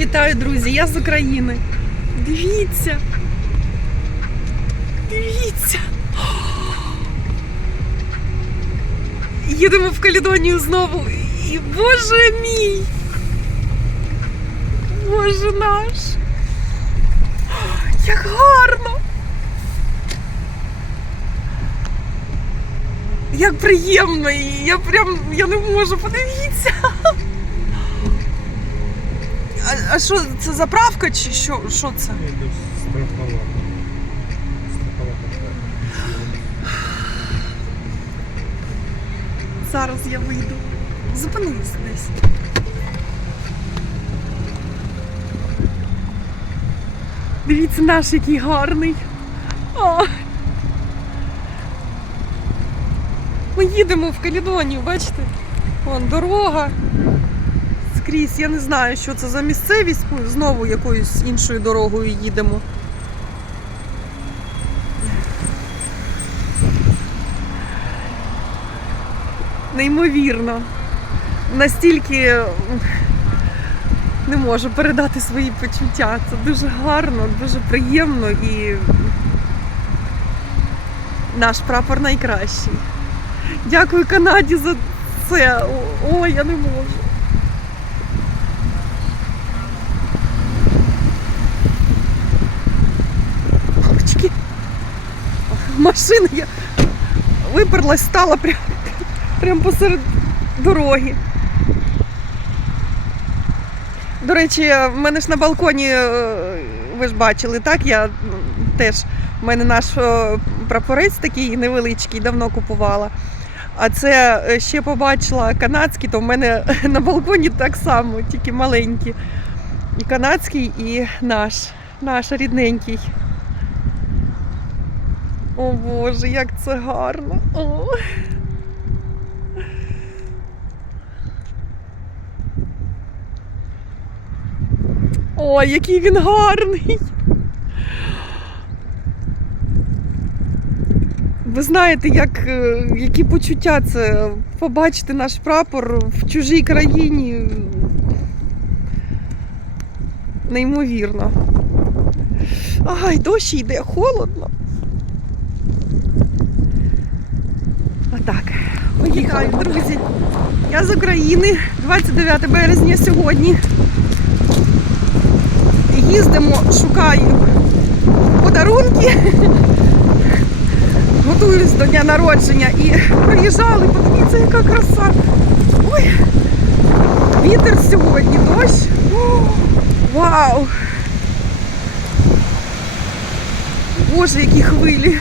Вітаю, друзі! Я з України. Дивіться. Дивіться. Їдемо в Калідонію знову. І боже мій! Боже наш! Як гарно! Як приємно! Я прям я не можу, подивіться! А, що, це заправка чи що, що це? Страховка. Страховка. Зараз я вийду. Зупинись десь. Дивіться, наш який гарний. О! Ми їдемо в Калідонію, бачите? Вон дорога. Скрізь, я не знаю, що це за місцевість. Знову якоюсь іншою дорогою їдемо. Неймовірно. Настільки не можу передати свої почуття. Це дуже гарно, дуже приємно і наш прапор найкращий. Дякую Канаді за це. Ой, я не можу. Машина я виперлась, стала прямо прямо посеред дороги. До речі, в мене ж на балконі, е, ви ж бачили, так? Я теж, в мене наш е, прапорець такий невеличкий, давно купувала. А це е, ще побачила канадський, то в мене на балконі так само, тільки маленький. І канадський, і наш, наш рідненький. О Боже, як це гарно. О. Ой, який він гарний. Ви знаєте, як, е, які почуття це побачити наш прапор в чужій країні. Неймовірно. Ай, дощ йде, холодно. Отак. Поїхали, друзі. Я з України, 29 березня сьогодні їздимо, шукаю подарунки, готуюсь до дня народження і приїжджали, подивіться, яка краса. Ой, вітер сьогодні, дощ. О, вау! Боже, які хвилі.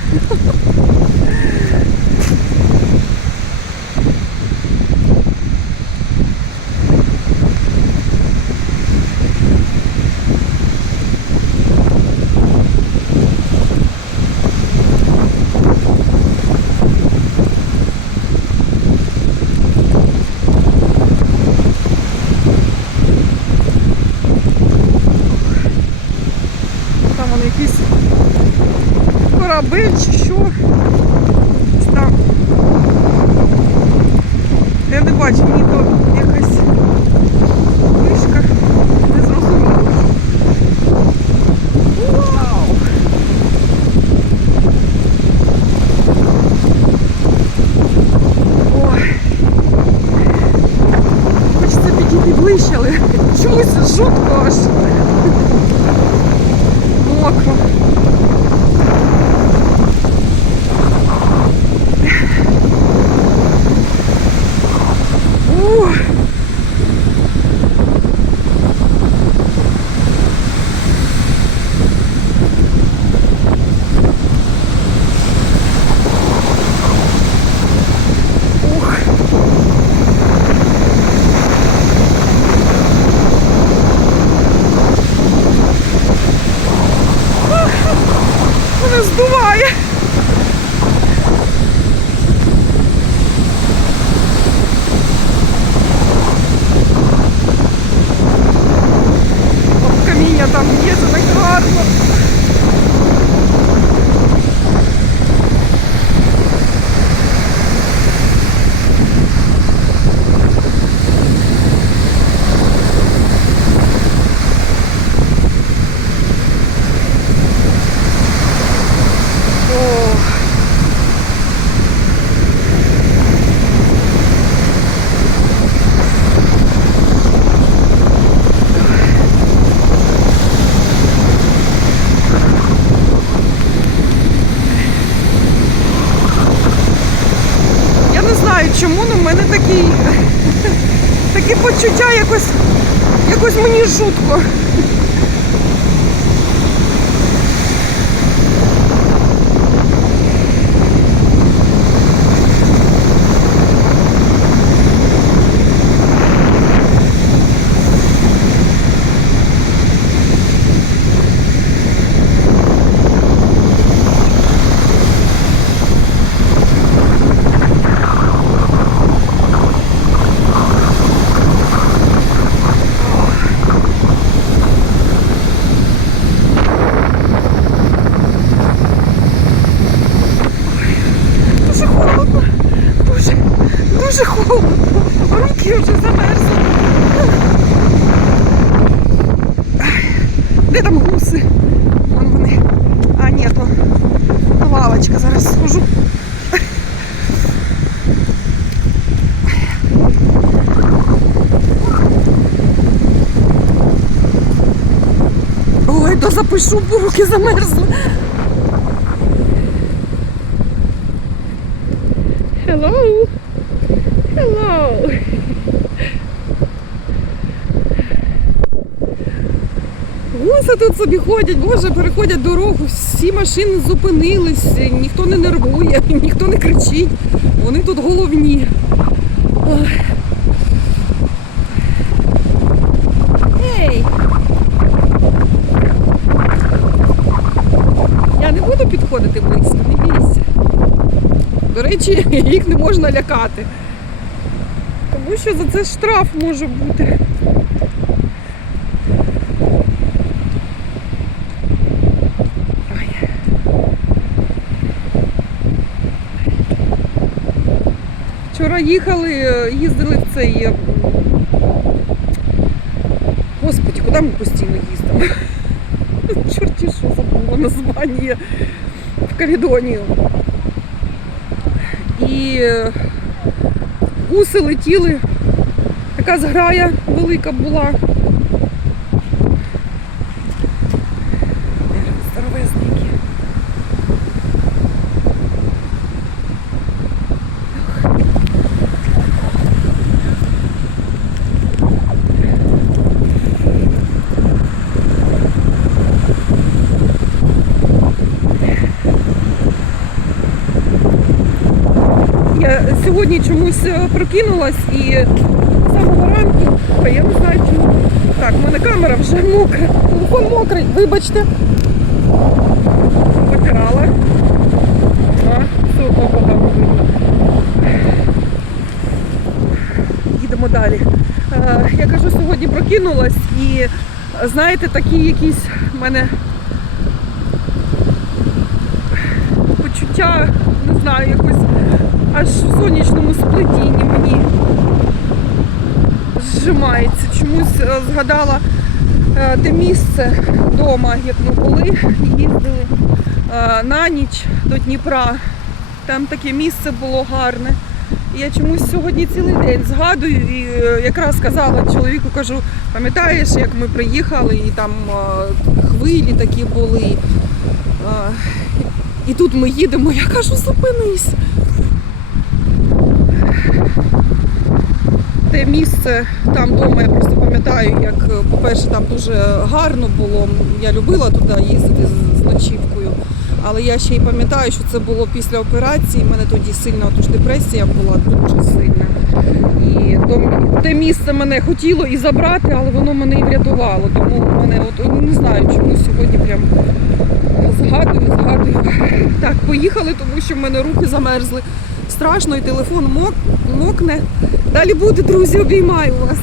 Там он якийсь корабель чи що. Ось Там. Я не бачу, ні то якась вишка. Не зрозуміло. Вау! Ой. Підійти чомусь жутко аж. Мокро. здуває. Якось мені жутко. Дуже холодно. Дуже, дуже холодно. Руки вже замерзли. Де там гуси? Вон вони. А, ні, то лавочка зараз схожу. Ой, то запишу, бо руки замерзли. Hello. Гуси тут собі ходять, боже, переходять дорогу, всі машини зупинились, ніхто не нервує, ніхто не кричить. Вони тут головні. Ей! Я не буду підходити близько, не бійся. До речі, їх не можна лякати. Тому що за це штраф може бути. Вчора їхали, е, їздили в цей. Господі, Господи, куди ми постійно їздимо? Чорті що забула названня в Калідонію. І е, гуси летіли, така зграя велика була. Здоровезні які. Я сьогодні чомусь е, прокинулась і з самого ранку, я не знаю чому. Так, в мене камера вже мокра. Телефон мокрий, вибачте. Потирала. А, все одно погано видно. Їдемо далі. Е, Я кажу, сьогодні прокинулась і знаєте, такі якісь в мене почуття, не знаю, якось аж в сонячному сплетінні мені зжимається. Чомусь е, згадала е, те місце вдома, як ми були, їздили е, на ніч до Дніпра. Там таке місце було гарне. Я чомусь сьогодні цілий день згадую і якраз сказала чоловіку, кажу, пам'ятаєш, як ми приїхали, і там хвилі такі були. І тут ми їдемо, я кажу, зупинись. Те місце там вдома, я просто пам'ятаю, як, по-перше, там дуже гарно було. Я любила туди їздити з- ночівкою. Але я ще й пам'ятаю, що це було після операції. У мене тоді сильна отож депресія була дуже сильна. І те місце мене хотіло і забрати, але воно мене і врятувало. Тому мене от не знаю, чому сьогодні прям згадую, згадую. Так, поїхали, тому що в мене руки замерзли. Страшно, і телефон мок, мокне. Далі буде, друзі, обіймаю вас.